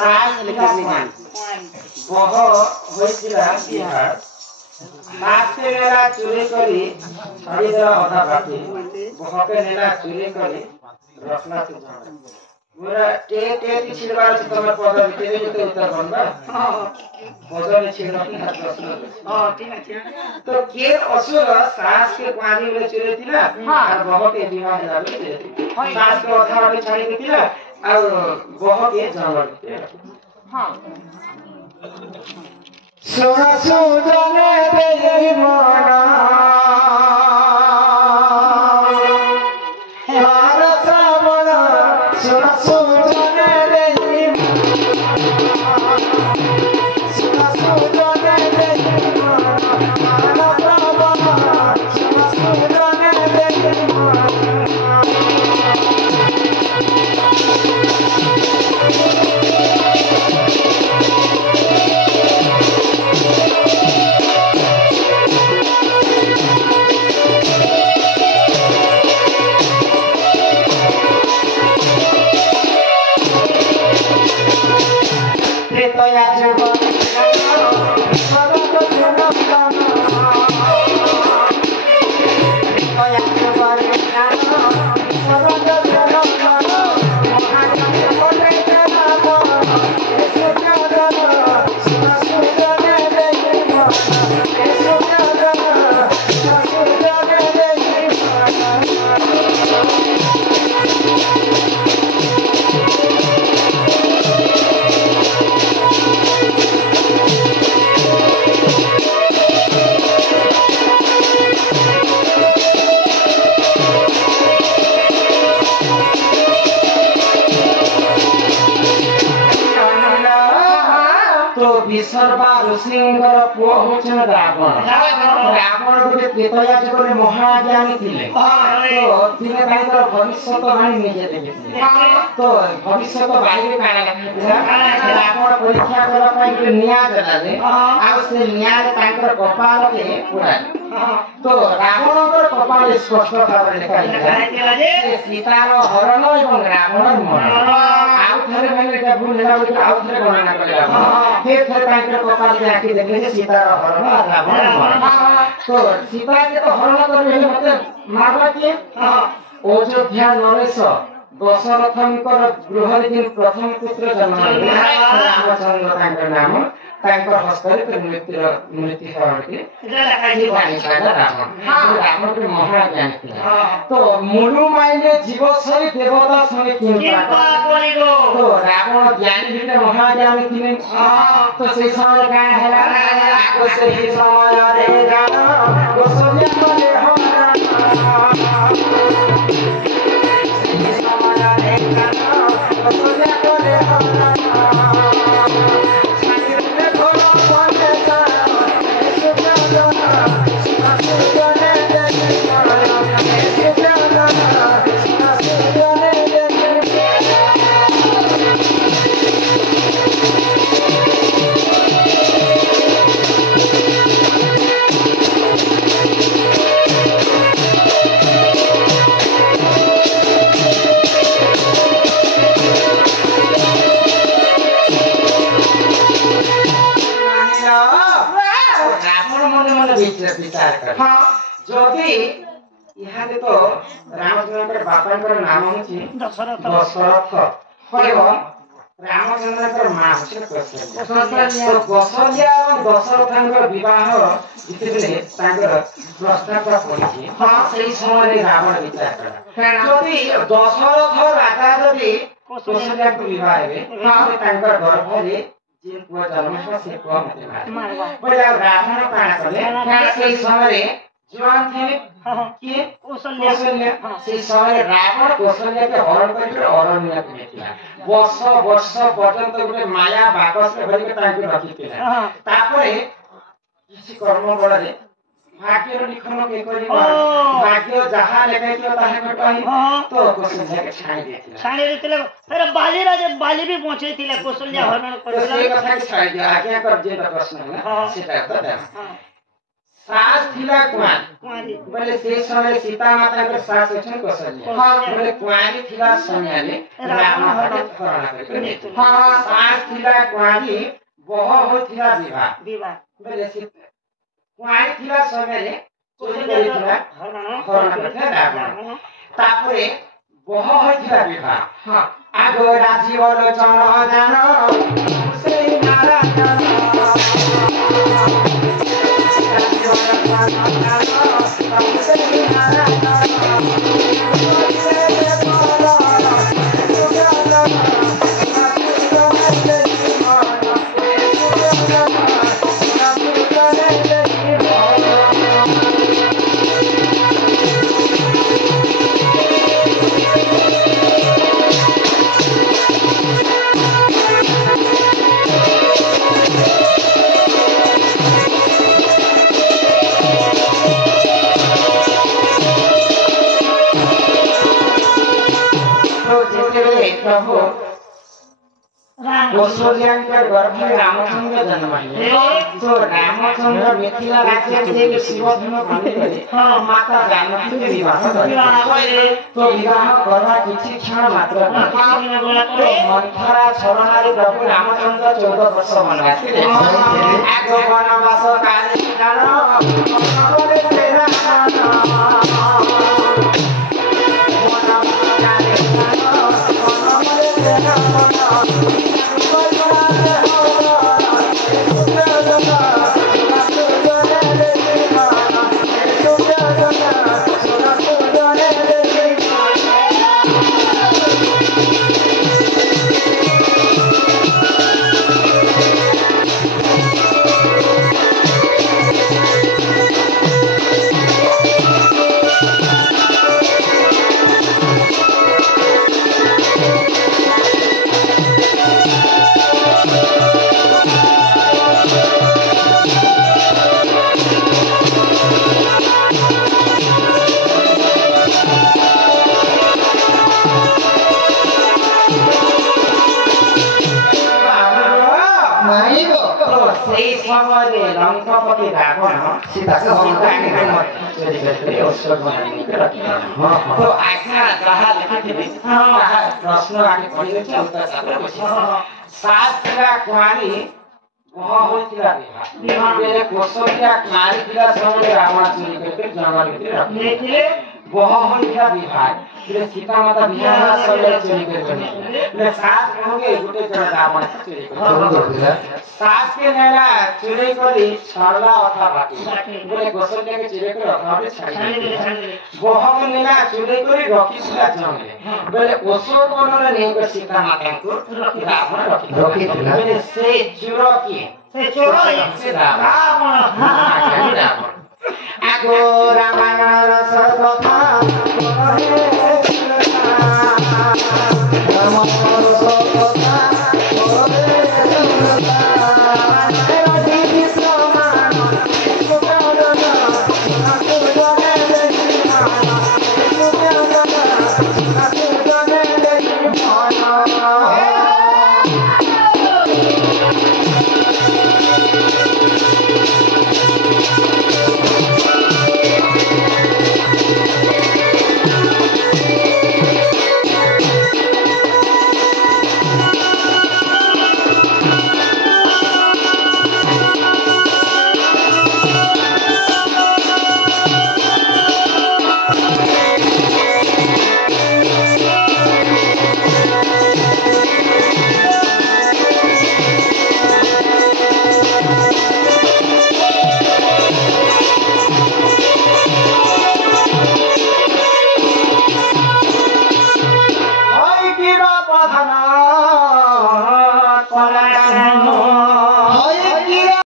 सास लेकर बह होइतिला बिहार सास के नेला चोरी करी छड़ी देला अधा बाटी बह के नेला चोरी करी रखला से जान मोरा टे छिड़वार से तमर पद बिते तो उत्तर बनबा पद छिड़वा की हाथ प्रश्न ठीक है तो के असुर सास के पानी में चोरी थिला और बह के विवाह लागे सास के अधा बाटी छड़ी देतिला और बह के जान लगे हां सोना सुजने देई मना सिंहर पुओ होछन रावण रावण गोटे प्रेतया जगरे महाज्ञानी थिले तो तिने तांकर भविष्यवाणी निजे देखिथिले तो भविष्यवाणी काना रावण परीक्षा करा पई निया देला जे आ से निया रे तांकर कपाल के पुरा तो रावणर कपाल स्पष्ट भाव लेखा जे सीतार हरण एवं रावणर मरण आउ थरे माने एटा भूल लेला बोली आउ थरे गणना करेला फिर थरे तांकर कपाल के आखि देखले जे सीतार हरण रावणर मरण तो सीता के तो हरण करबे मते मारला के अयोध्या नरेश दशरथंकर गृहरे जिन प्रथम पुत्र जन्म रामचंद्र तांकर नाम तांकर हस्तरे मृत्यु हरके जीवानी सादा रावण के महाज्ञानी थिला तो मुलु माइले जीव सहित देवता सहित किंपा तो रावण ज्ञानी भितर महाज्ञानी थिले तो से समय का हैला आको से ही समय रे गाना गोसलिया बोले हमरा विचार कर हां जदी यहाँ तो रामचंद्र के बापांकर नाम होची दशरथ एवं रामचंद्र के मां होची कौशल्या तो कौशल्या और दशरथंकर विवाह जितने तांकर प्रस्ताव पड़िछि हां सही समय रावण विचार कर जदी दशरथ राजा जदी कौशल्या को विवाह हेबे हां तांकर गर्भ रे जे पुआ जन्म हो से पुआ मते मारबा बोले रावण पाण करले से समय जवान थे कि कौशल्या से समय रावण कौशल्या के हरण कर अरण्य में थिला वर्ष पर्यंत गोटे माया बाकस के भरी के ताकि रखिथिला तापरे किछि कर्म बड़े भाग्य लिखन के करी भाग्य जहां लेखाइथियो ताहे कटही तो कौशल्या के छाणी देथिला फिर बाली भी पहुंचेथिला कौशल्या हरण करला से कथा छाड़ी दिया आज्ञा कर जे प्रश्न है सेटा तो सास थिला कुआरी कुआरी बोले से समय सीता माता के सास छन कौशल्या बोले कुआरी थिला समयले रावण हटे हरण करे हां सास थिला कुआरी बह होथिला विवाह विवाह बोले सीता कुआरी थिला समयले चोरी करिथिला हरण करे रावण तापरे बह होथिला विवाह हां आगो राजीव लोचन जान से नारायण प्रभु कौशल्याकर गर्भ में रामचंद्र जन्माए तो रामचंद्र मिथिला राज्य के शिवधर्म पालन करे माता जानकी के विवाह करे तो विवाह करवा किछि क्षण मात्र मंथरा छरणारी प्रभु रामचंद्र 14 वर्ष वनवास थे आगो वनवास काले जान मनोरे तेरा लंकापति रावण सीता के चोरी करके उसको बनाने के रखा तो ऐसा कहा लिखी थी प्रश्न आगे पढ़ने के उत्तर सात का कुआरी वह होतिला विवाह मेरे कौशल्या कुआरी थिला समय रावण चोरी करके जंगल में रखे थे वह होतिला विवाह फिर सीता माता विवाह समय चोरी करके ले सात होंगे गुटे जन रावण चोरी करके सास के नेला चुरे करी छाड़ला अथा बाकी बोले कौशल्या के चुरे कर अथा पे छाड़ी बहम नेला चुरे करी रखी थिला जंगले बोले ओसो बनले नहीं को सीता माता को रावण रखी थिला बोले से चुरो की से रावण आगो रामायण रस कथा रामायण रस कथा